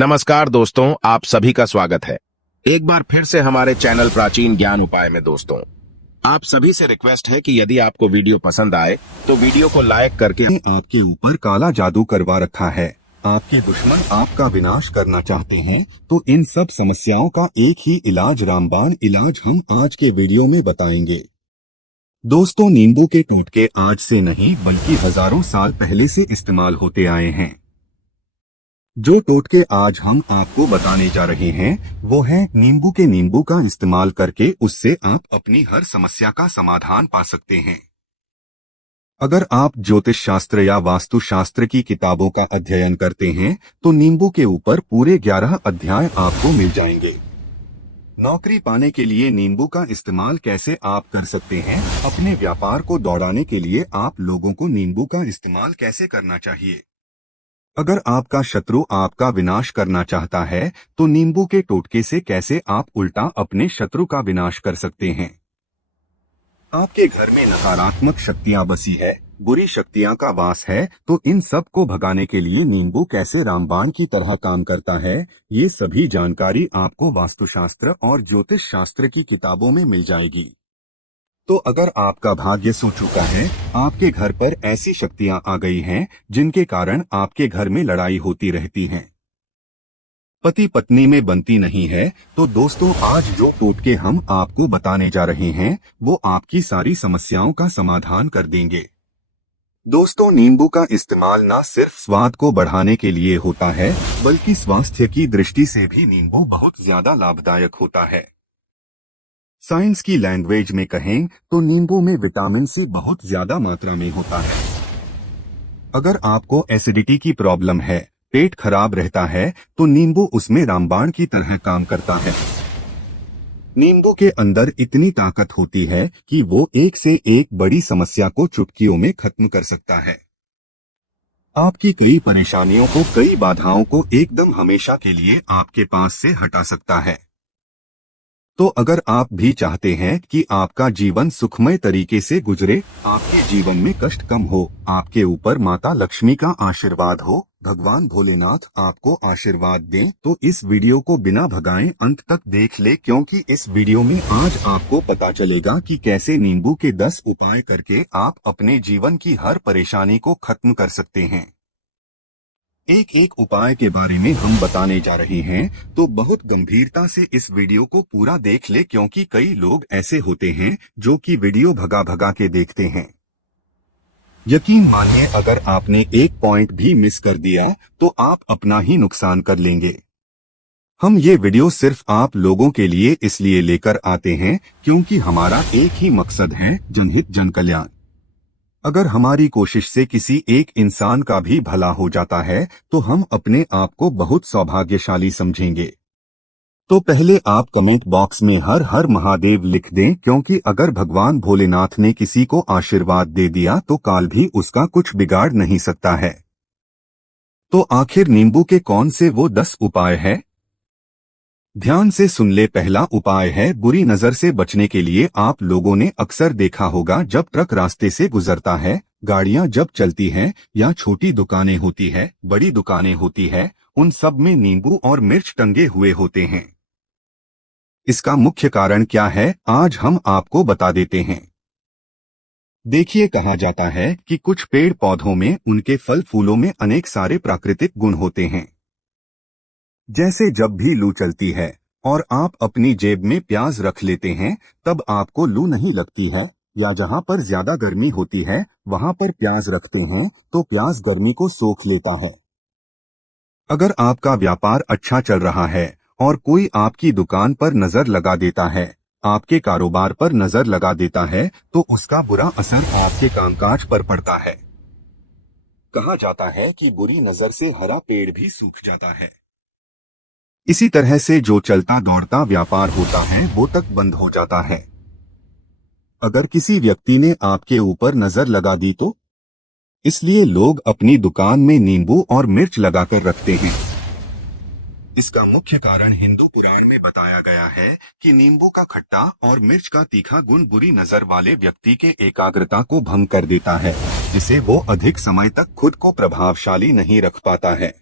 नमस्कार दोस्तों, आप सभी का स्वागत है एक बार फिर से हमारे चैनल प्राचीन ज्ञान उपाय में। दोस्तों, आप सभी से रिक्वेस्ट है कि यदि आपको वीडियो पसंद आए तो वीडियो को लाइक करके आपके ऊपर काला जादू करवा रखा है, आपके दुश्मन आपका विनाश करना चाहते हैं, तो इन सब समस्याओं का एक ही इलाज, रामबाण इलाज हम आज के वीडियो में बताएंगे। दोस्तों, नींबू के टोटके आज से नहीं बल्कि हजारों साल पहले से इस्तेमाल होते आए हैं। जो टोटके आज हम आपको बताने जा रहे हैं वो है नींबू का इस्तेमाल करके उससे आप अपनी हर समस्या का समाधान पा सकते हैं। अगर आप ज्योतिष शास्त्र या वास्तु शास्त्र की किताबों का अध्ययन करते हैं तो नींबू के ऊपर पूरे 11 अध्याय आपको मिल जाएंगे। नौकरी पाने के लिए नींबू का इस्तेमाल कैसे आप कर सकते हैं, अपने व्यापार को दौड़ाने के लिए आप लोगों को नींबू का इस्तेमाल कैसे करना चाहिए, अगर आपका शत्रु आपका विनाश करना चाहता है तो नींबू के टोटके से कैसे आप उल्टा अपने शत्रु का विनाश कर सकते हैं। आपके घर में नकारात्मक शक्तियां बसी है, बुरी शक्तियां का वास है, तो इन सब को भगाने के लिए नींबू कैसे रामबाण की तरह काम करता है, ये सभी जानकारी आपको वास्तुशास्त्र और ज्योतिष शास्त्र की किताबों में मिल जाएगी। तो अगर आपका भाग्य सो चुका है, आपके घर पर ऐसी शक्तियां आ गई हैं जिनके कारण आपके घर में लड़ाई होती रहती है, पति पत्नी में बनती नहीं है, तो दोस्तों आज जो टोटके हम आपको बताने जा रहे हैं वो आपकी सारी समस्याओं का समाधान कर देंगे। दोस्तों, नींबू का इस्तेमाल न सिर्फ स्वाद को बढ़ाने के लिए होता है बल्कि स्वास्थ्य की दृष्टि से भी नींबू बहुत ज्यादा लाभदायक होता है। साइंस की लैंग्वेज में कहें तो नींबू में विटामिन सी बहुत ज्यादा मात्रा में होता है। अगर आपको एसिडिटी की प्रॉब्लम है, पेट खराब रहता है, तो नींबू उसमें रामबाण की तरह काम करता है। नींबू के अंदर इतनी ताकत होती है कि वो एक से एक बड़ी समस्या को चुटकियों में खत्म कर सकता है। आपकी कई परेशानियों को, कई बाधाओं को एकदम हमेशा के लिए आपके पास से हटा सकता है। तो अगर आप भी चाहते हैं कि आपका जीवन सुखमय तरीके से गुजरे, आपके जीवन में कष्ट कम हो, आपके ऊपर माता लक्ष्मी का आशीर्वाद हो, भगवान भोलेनाथ आपको आशीर्वाद दें, तो इस वीडियो को बिना भगाएं अंत तक देख ले, क्योंकि इस वीडियो में आज आपको पता चलेगा कि कैसे नींबू के 10 उपाय करके आप अपने जीवन की हर परेशानी को खत्म कर सकते हैं। एक एक उपाय के बारे में हम बताने जा रहे हैं, तो बहुत गंभीरता से इस वीडियो को पूरा देख ले, क्योंकि कई लोग ऐसे होते हैं जो कि वीडियो भगा भगा के देखते हैं। यकीन मानिए, अगर आपने एक पॉइंट भी मिस कर दिया तो आप अपना ही नुकसान कर लेंगे। हम ये वीडियो सिर्फ आप लोगों के लिए इसलिए लेकर आते हैं क्योंकि हमारा एक ही मकसद है, जनहित जन कल्याण। अगर हमारी कोशिश से किसी एक इंसान का भी भला हो जाता है तो हम अपने आप को बहुत सौभाग्यशाली समझेंगे। तो पहले आप कमेंट बॉक्स में हर हर महादेव लिख दें, क्योंकि अगर भगवान भोलेनाथ ने किसी को आशीर्वाद दे दिया तो काल भी उसका कुछ बिगाड़ नहीं सकता है। तो आखिर नींबू के कौन से वो 10 उपाय है, ध्यान से सुन ले। पहला उपाय है, बुरी नजर से बचने के लिए आप लोगों ने अक्सर देखा होगा, जब ट्रक रास्ते से गुजरता है, गाड़ियां जब चलती हैं, या छोटी दुकानें होती है, बड़ी दुकानें होती है, उन सब में नींबू और मिर्च टंगे हुए होते हैं। इसका मुख्य कारण क्या है, आज हम आपको बता देते हैं। देखिए, कहा जाता है कि कुछ पेड़ पौधों में, उनके फल फूलों में अनेक सारे प्राकृतिक गुण होते हैं। जैसे जब भी लू चलती है और आप अपनी जेब में प्याज रख लेते हैं, तब आपको लू नहीं लगती है, या जहां पर ज्यादा गर्मी होती है वहां पर प्याज रखते हैं तो प्याज गर्मी को सोख लेता है। अगर आपका व्यापार अच्छा चल रहा है और कोई आपकी दुकान पर नजर लगा देता है, आपके कारोबार पर नजर लगा देता है, तो उसका बुरा असर आपके कामकाज पर पड़ता है। कहा जाता है कि बुरी नजर से हरा पेड़ भी सूख जाता है। इसी तरह से जो चलता दौड़ता व्यापार होता है वो तक बंद हो जाता है। अगर किसी व्यक्ति ने आपके ऊपर नजर लगा दी तो इसलिए लोग अपनी दुकान में नींबू और मिर्च लगाकर रखते हैं। इसका मुख्य कारण हिंदू पुराण में बताया गया है कि नींबू का खट्टा और मिर्च का तीखा गुण बुरी नजर वाले व्यक्ति के एकाग्रता को भंग कर देता है, जिसे वो अधिक समय तक खुद को प्रभावशाली नहीं रख पाता है।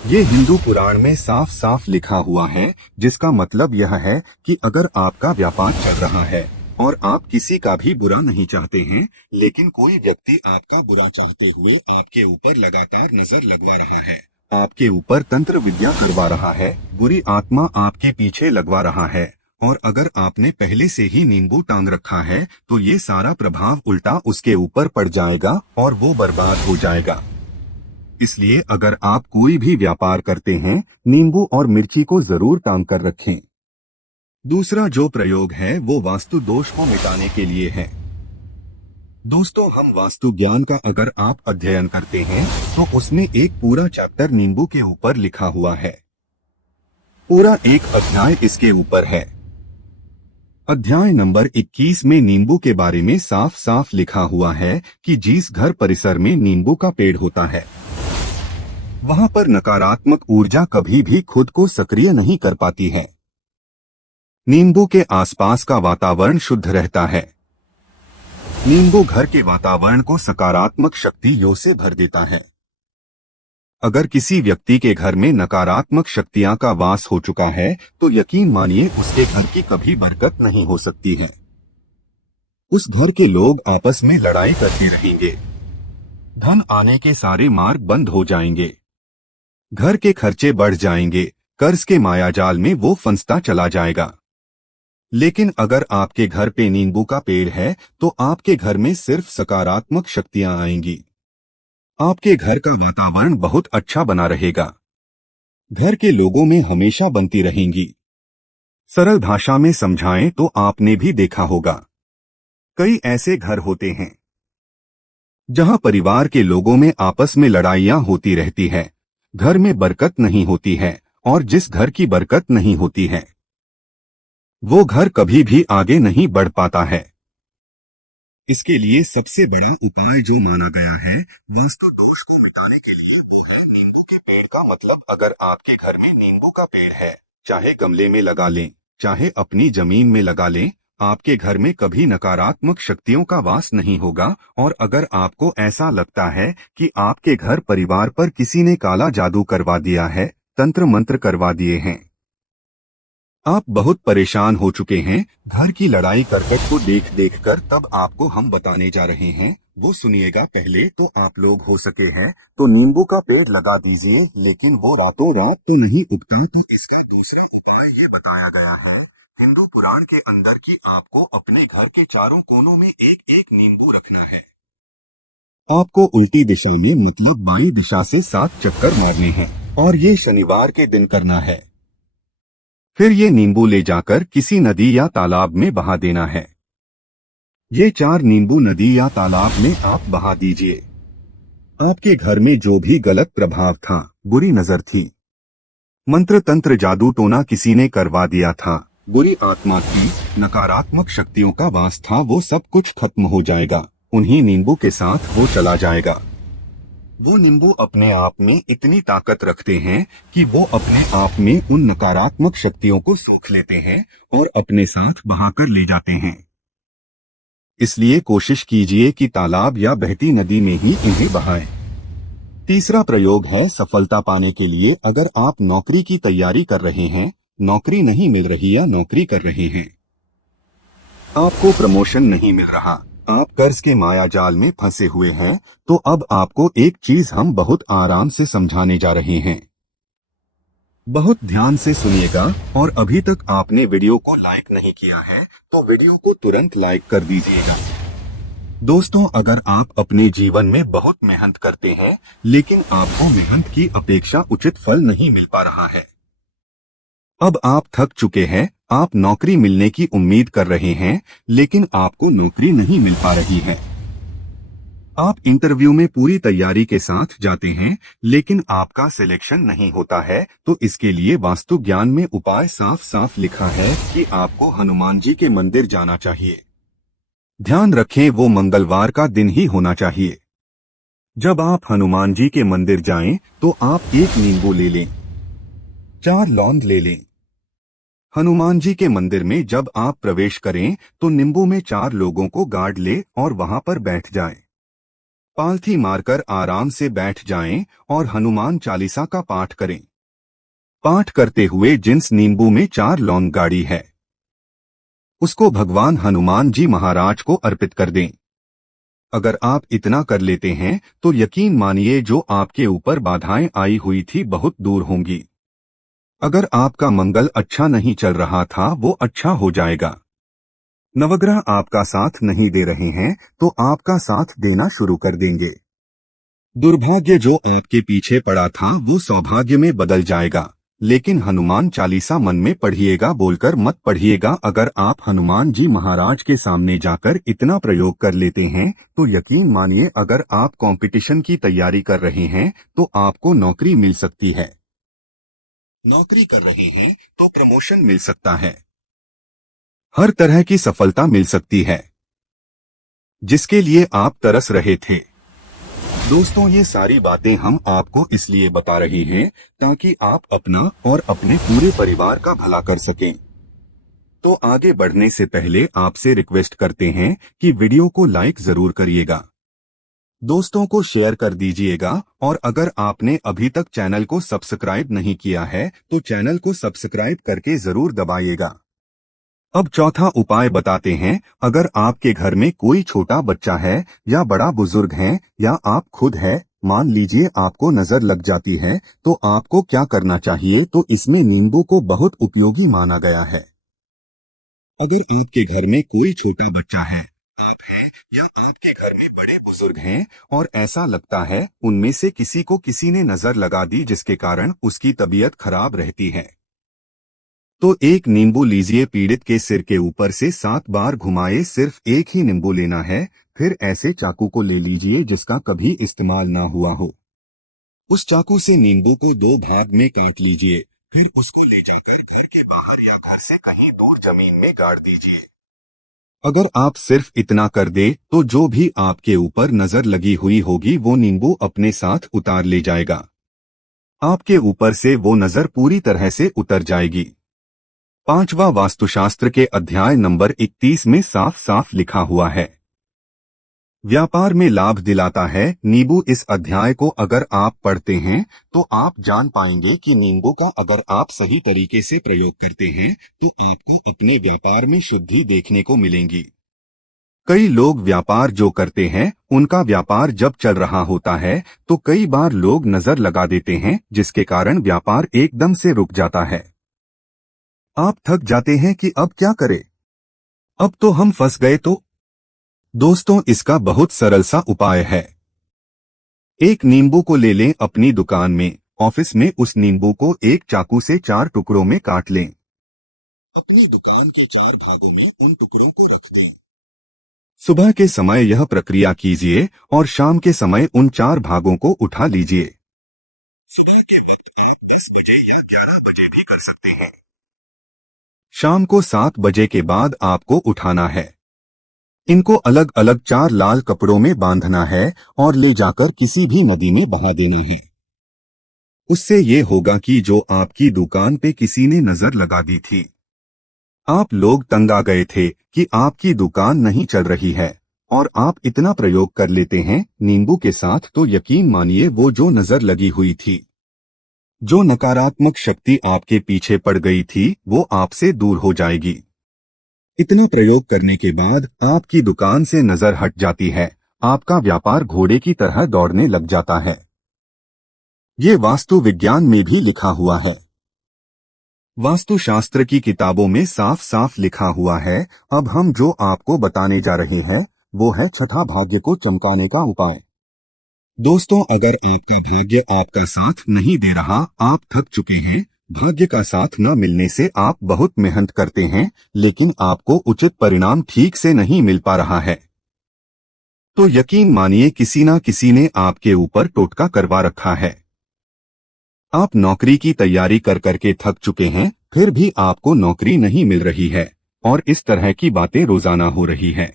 ये हिंदू पुराण में साफ साफ लिखा हुआ है, जिसका मतलब यह है कि अगर आपका व्यापार चल रहा है और आप किसी का भी बुरा नहीं चाहते हैं, लेकिन कोई व्यक्ति आपका बुरा चाहते हुए आपके ऊपर लगातार नजर लगवा रहा है, आपके ऊपर तंत्र विद्या करवा रहा है, बुरी आत्मा आपके पीछे लगवा रहा है, और अगर आपने पहले से ही नींबू टांग रखा है तो ये सारा प्रभाव उल्टा उसके ऊपर पड़ जाएगा और वो बर्बाद हो जाएगा। इसलिए अगर आप कोई भी व्यापार करते हैं, नींबू और मिर्ची को जरूर टांग कर रखें। दूसरा जो प्रयोग है वो वास्तु दोष को मिटाने के लिए है। दोस्तों, हम वास्तु ज्ञान का अगर आप अध्ययन करते हैं तो उसमें एक पूरा चैप्टर नींबू के ऊपर लिखा हुआ है। पूरा एक अध्याय इसके ऊपर है। अध्याय नंबर 21 में नींबू के बारे में साफ साफ लिखा हुआ है कि जिस घर परिसर में नींबू का पेड़ होता है वहां पर नकारात्मक ऊर्जा कभी भी खुद को सक्रिय नहीं कर पाती है। नींबू के आसपास का वातावरण शुद्ध रहता है। नींबू घर के वातावरण को सकारात्मक शक्तियों से भर देता है। अगर किसी व्यक्ति के घर में नकारात्मक शक्तियां का वास हो चुका है तो यकीन मानिए उसके घर की कभी बरकत नहीं हो सकती है। उस घर के लोग आपस में लड़ाई करते रहेंगे। धन आने के सारे मार्ग बंद हो जाएंगे। घर के खर्चे बढ़ जाएंगे। कर्ज के मायाजाल में वो फंसता चला जाएगा। लेकिन अगर आपके घर पे नींबू का पेड़ है तो आपके घर में सिर्फ सकारात्मक शक्तियां आएंगी। आपके घर का वातावरण बहुत अच्छा बना रहेगा। घर के लोगों में हमेशा बनती रहेंगी। सरल भाषा में समझाएं तो आपने भी देखा होगा, कई ऐसे घर होते हैं जहां परिवार के लोगों में आपस में लड़ाइयां होती रहती है, घर में बरकत नहीं होती है, और जिस घर की बरकत नहीं होती है वो घर कभी भी आगे नहीं बढ़ पाता है। इसके लिए सबसे बड़ा उपाय जो माना गया है वास्तु दोष को मिटाने के लिए वो है नींबू के पेड़ का। मतलब अगर आपके घर में नींबू का पेड़ है, चाहे गमले में लगा लें, चाहे अपनी जमीन में लगा लें, आपके घर में कभी नकारात्मक शक्तियों का वास नहीं होगा। और अगर आपको ऐसा लगता है कि आपके घर परिवार पर किसी ने काला जादू करवा दिया है, तंत्र मंत्र करवा दिए हैं, आप बहुत परेशान हो चुके हैं घर की लड़ाई करकट को देख देख कर, तब आपको हम बताने जा रहे हैं, वो सुनिएगा। पहले तो आप लोग हो सके हैं तो नींबू का पेड़ लगा दीजिए, लेकिन वो रातों रात तो नहीं उगता। तो इसका दूसरा उपाय ये बताया गया है हिंदू पुराण के अंदर कि आपको अपने घर के चारों कोनों में एक एक नींबू रखना है। आपको उल्टी दिशा में मतलब बाई दिशा से 7 चक्कर मारने हैं और ये शनिवार के दिन करना है। फिर ये नींबू ले जाकर किसी नदी या तालाब में बहा देना है। ये 4 नींबू नदी या तालाब में आप बहा दीजिए। आपके घर में जो भी गलत प्रभाव था, बुरी नजर थी, मंत्र तंत्र जादू टोना किसी ने करवा दिया था, बुरी आत्मा थी, नकारात्मक शक्तियों का वास था, वो सब कुछ खत्म हो जाएगा। उन्हीं नींबू के साथ वो चला जाएगा। वो नींबू अपने आप में इतनी ताकत रखते हैं कि वो अपने आप में उन नकारात्मक शक्तियों को सोख लेते हैं और अपने साथ बहाकर ले जाते हैं। इसलिए कोशिश कीजिए कि तालाब या बहती नदी में ही इन्हें बहाएं। तीसरा प्रयोग है सफलता पाने के लिए। अगर आप नौकरी की तैयारी कर रहे हैं, नौकरी नहीं मिल रही या नौकरी कर रहे हैं, आपको प्रमोशन नहीं मिल रहा, आप कर्ज के मायाजाल में फंसे हुए हैं, तो अब आपको एक चीज हम बहुत आराम से समझाने जा रहे हैं। बहुत ध्यान से सुनिएगा, और अभी तक आपने वीडियो को लाइक नहीं किया है तो वीडियो को तुरंत लाइक कर दीजिएगा। दोस्तों, अगर आप अपने जीवन में बहुत मेहनत करते हैं लेकिन आपको मेहनत की अपेक्षा उचित फल नहीं मिल पा रहा है, अब आप थक चुके हैं, आप नौकरी मिलने की उम्मीद कर रहे हैं लेकिन आपको नौकरी नहीं मिल पा रही है, आप इंटरव्यू में पूरी तैयारी के साथ जाते हैं लेकिन आपका सिलेक्शन नहीं होता है, तो इसके लिए वास्तु ज्ञान में उपाय साफ साफ लिखा है कि आपको हनुमान जी के मंदिर जाना चाहिए। ध्यान रखें, वो मंगलवार का दिन ही होना चाहिए। जब आप हनुमान जी के मंदिर जाएं तो आप 1 नींबू ले लें, 4 लौंग ले लें। हनुमान जी के मंदिर में जब आप प्रवेश करें तो नींबू में 4 लोगों को गाड़ ले और वहां पर बैठ जाएं। पालथी मारकर आराम से बैठ जाएं और हनुमान चालीसा का पाठ करें। पाठ करते हुए जिस नींबू में 4 लौंग गाड़ी है उसको भगवान हनुमान जी महाराज को अर्पित कर दें। अगर आप इतना कर लेते हैं तो यकीन मानिए जो आपके ऊपर बाधाएं आई हुई थी बहुत दूर होंगी। अगर आपका मंगल अच्छा नहीं चल रहा था वो अच्छा हो जाएगा। नवग्रह आपका साथ नहीं दे रहे हैं तो आपका साथ देना शुरू कर देंगे। दुर्भाग्य जो आपके पीछे पड़ा था वो सौभाग्य में बदल जाएगा। लेकिन हनुमान चालीसा मन में पढ़िएगा, बोलकर मत पढ़िएगा। अगर आप हनुमान जी महाराज के सामने जाकर इतना प्रयोग कर लेते हैं तो यकीन मानिए अगर आप कंपटीशन की तैयारी कर रहे हैं तो आपको नौकरी मिल सकती है। नौकरी कर रहे हैं तो प्रमोशन मिल सकता है। हर तरह की सफलता मिल सकती है जिसके लिए आप तरस रहे थे। दोस्तों, ये सारी बातें हम आपको इसलिए बता रहे हैं ताकि आप अपना और अपने पूरे परिवार का भला कर सकें। तो आगे बढ़ने से पहले आपसे रिक्वेस्ट करते हैं कि वीडियो को लाइक जरूर करिएगा, दोस्तों को शेयर कर दीजिएगा और अगर आपने अभी तक चैनल को सब्सक्राइब नहीं किया है तो चैनल को सब्सक्राइब करके जरूर दबाइएगा। अब चौथा उपाय बताते हैं। अगर आपके घर में कोई छोटा बच्चा है या बड़ा बुजुर्ग है या आप खुद है, मान लीजिए आपको नजर लग जाती है तो आपको क्या करना चाहिए? तो इसमें नींबू को बहुत उपयोगी माना गया है। अगर आपके घर में कोई छोटा बच्चा है, आप हैं या आपके घर में बड़े बुजुर्ग हैं और ऐसा लगता है उनमें से किसी को किसी ने नजर लगा दी जिसके कारण उसकी तबीयत खराब रहती है, तो एक नींबू लीजिए, पीड़ित के सिर के ऊपर से 7 बार घुमाए। सिर्फ एक ही नींबू लेना है। फिर ऐसे चाकू को ले लीजिए जिसका कभी इस्तेमाल ना हुआ हो। उस चाकू से नींबू को 2 भाग में काट लीजिए। फिर उसको ले जाकर घर के बाहर या घर से कहीं दूर जमीन में गाड़ दीजिए। अगर आप सिर्फ इतना कर दे तो जो भी आपके ऊपर नजर लगी हुई होगी वो नींबू अपने साथ उतार ले जाएगा। आपके ऊपर से वो नजर पूरी तरह से उतर जाएगी। 5वां वास्तुशास्त्र के अध्याय नंबर 31 में साफ साफ लिखा हुआ है, व्यापार में लाभ दिलाता है नींबू। इस अध्याय को अगर आप पढ़ते हैं तो आप जान पाएंगे कि नींबू का अगर आप सही तरीके से प्रयोग करते हैं तो आपको अपने व्यापार में शुद्धि देखने को मिलेंगी। कई लोग व्यापार जो करते हैं उनका व्यापार जब चल रहा होता है तो कई बार लोग नजर लगा देते हैं जिसके कारण व्यापार एकदम से रुक जाता है। आप थक जाते हैं कि अब क्या करें, अब तो हम फंस गए। तो दोस्तों, इसका बहुत सरल सा उपाय है। एक नींबू को ले लें, अपनी दुकान में, ऑफिस में उस नींबू को एक चाकू से 4 टुकड़ों में काट लें। अपनी दुकान के 4 भागों में उन टुकड़ों को रख दें। सुबह के समय यह प्रक्रिया कीजिए और शाम के समय उन 4 भागों को उठा लीजिए। सुबह के वक्त आप 10 बजे या 11 बजे भी कर सकते हैं। शाम को 7 बजे के बाद आपको उठाना है। इनको अलग अलग 4 लाल कपड़ों में बांधना है और ले जाकर किसी भी नदी में बहा देना है। उससे ये होगा कि जो आपकी दुकान पे किसी ने नजर लगा दी थी, आप लोग तंग आ गए थे कि आपकी दुकान नहीं चल रही है और आप इतना प्रयोग कर लेते हैं नींबू के साथ तो यकीन मानिए वो जो नजर लगी हुई थी, जो नकारात्मक शक्ति आपके पीछे पड़ गई थी वो आपसे दूर हो जाएगी। इतना प्रयोग करने के बाद आपकी दुकान से नजर हट जाती है, आपका व्यापार घोड़े की तरह दौड़ने लग जाता है। ये वास्तु विज्ञान में भी लिखा हुआ है। वास्तुशास्त्र की किताबों में साफ साफ लिखा हुआ है। अब हम जो आपको बताने जा रहे हैं वो है छठा भाग्य को चमकाने का उपाय। दोस्तों, अगर आपका भाग्य आपका साथ नहीं दे रहा, आप थक चुके हैं, भाग्य का साथ न मिलने से आप बहुत मेहनत करते हैं लेकिन आपको उचित परिणाम ठीक से नहीं मिल पा रहा है, तो यकीन मानिए किसी न किसी ने आपके ऊपर टोटका करवा रखा है। आप नौकरी की तैयारी कर करके थक चुके हैं फिर भी आपको नौकरी नहीं मिल रही है और इस तरह की बातें रोजाना हो रही है।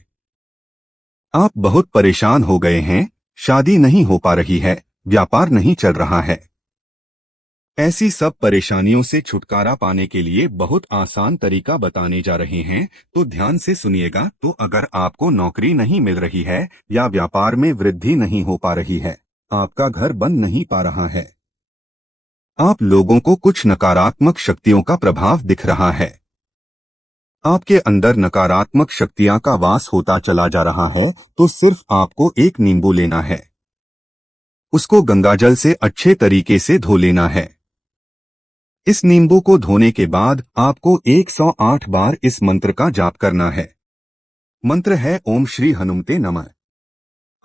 आप बहुत परेशान हो गए हैं, शादी नहीं हो पा रही है, व्यापार नहीं चल रहा है। ऐसी सब परेशानियों से छुटकारा पाने के लिए बहुत आसान तरीका बताने जा रहे हैं, तो ध्यान से सुनिएगा। तो अगर आपको नौकरी नहीं मिल रही है या व्यापार में वृद्धि नहीं हो पा रही है, आपका घर बन नहीं पा रहा है, आप लोगों को कुछ नकारात्मक शक्तियों का प्रभाव दिख रहा है, आपके अंदर नकारात्मक शक्तियां का वास होता चला जा रहा है, तो सिर्फ आपको एक नींबू लेना है, उसको गंगाजल से अच्छे तरीके से धो लेना है। इस नींबू को धोने के बाद आपको 108 बार इस मंत्र का जाप करना है। मंत्र है ओम श्री हनुमते नमः।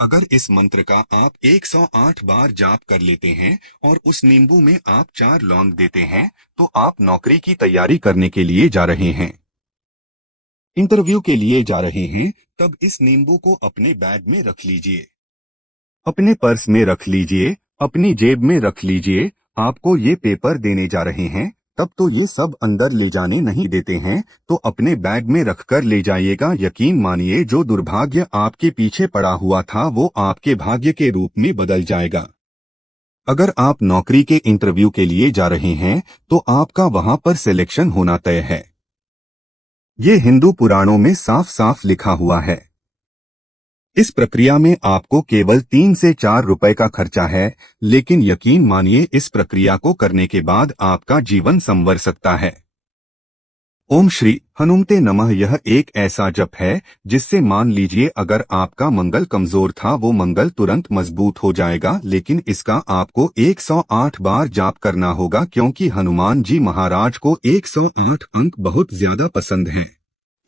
अगर इस मंत्र का आप 108 बार जाप कर लेते हैं और उस नींबू में आप 4 लौंग देते हैं, तो आप नौकरी की तैयारी करने के लिए जा रहे हैं, इंटरव्यू के लिए जा रहे हैं, तब इस नींबू को अपने बैग में रख लीजिए, अपने पर्स में रख लीजिए, अपनी जेब में रख लीजिए। आपको ये पेपर देने जा रहे हैं, तब तो ये सब अंदर ले जाने नहीं देते हैं, तो अपने बैग में रखकर ले जाइएगा। यकीन मानिए, जो दुर्भाग्य आपके पीछे पड़ा हुआ था वो आपके भाग्य के रूप में बदल जाएगा। अगर आप नौकरी के इंटरव्यू के लिए जा रहे हैं, तो आपका वहां पर सिलेक्शन होना तय है। ये हिंदू पुराणों में साफ साफ लिखा हुआ है। इस प्रक्रिया में आपको केवल 3 से 4 रुपए का खर्चा है, लेकिन यकीन मानिए, इस प्रक्रिया को करने के बाद आपका जीवन संवर सकता है। ओम श्री हनुमते नमः यह एक ऐसा जप है जिससे मान लीजिए अगर आपका मंगल कमजोर था, वो मंगल तुरंत मजबूत हो जाएगा। लेकिन इसका आपको 108 बार जाप करना होगा, क्योंकि हनुमान जी महाराज को 108 अंक बहुत ज्यादा पसंद हैं।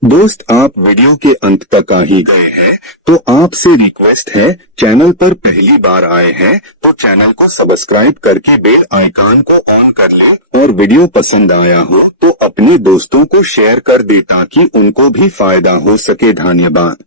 दोस्त, आप वीडियो के अंत तक आ ही गए हैं, तो आपसे रिक्वेस्ट है, चैनल पर पहली बार आए हैं तो चैनल को सब्सक्राइब करके बेल आइकन को ऑन कर लें, और वीडियो पसंद आया हो तो अपने दोस्तों को शेयर कर दे ताकि उनको भी फायदा हो सके। धन्यवाद।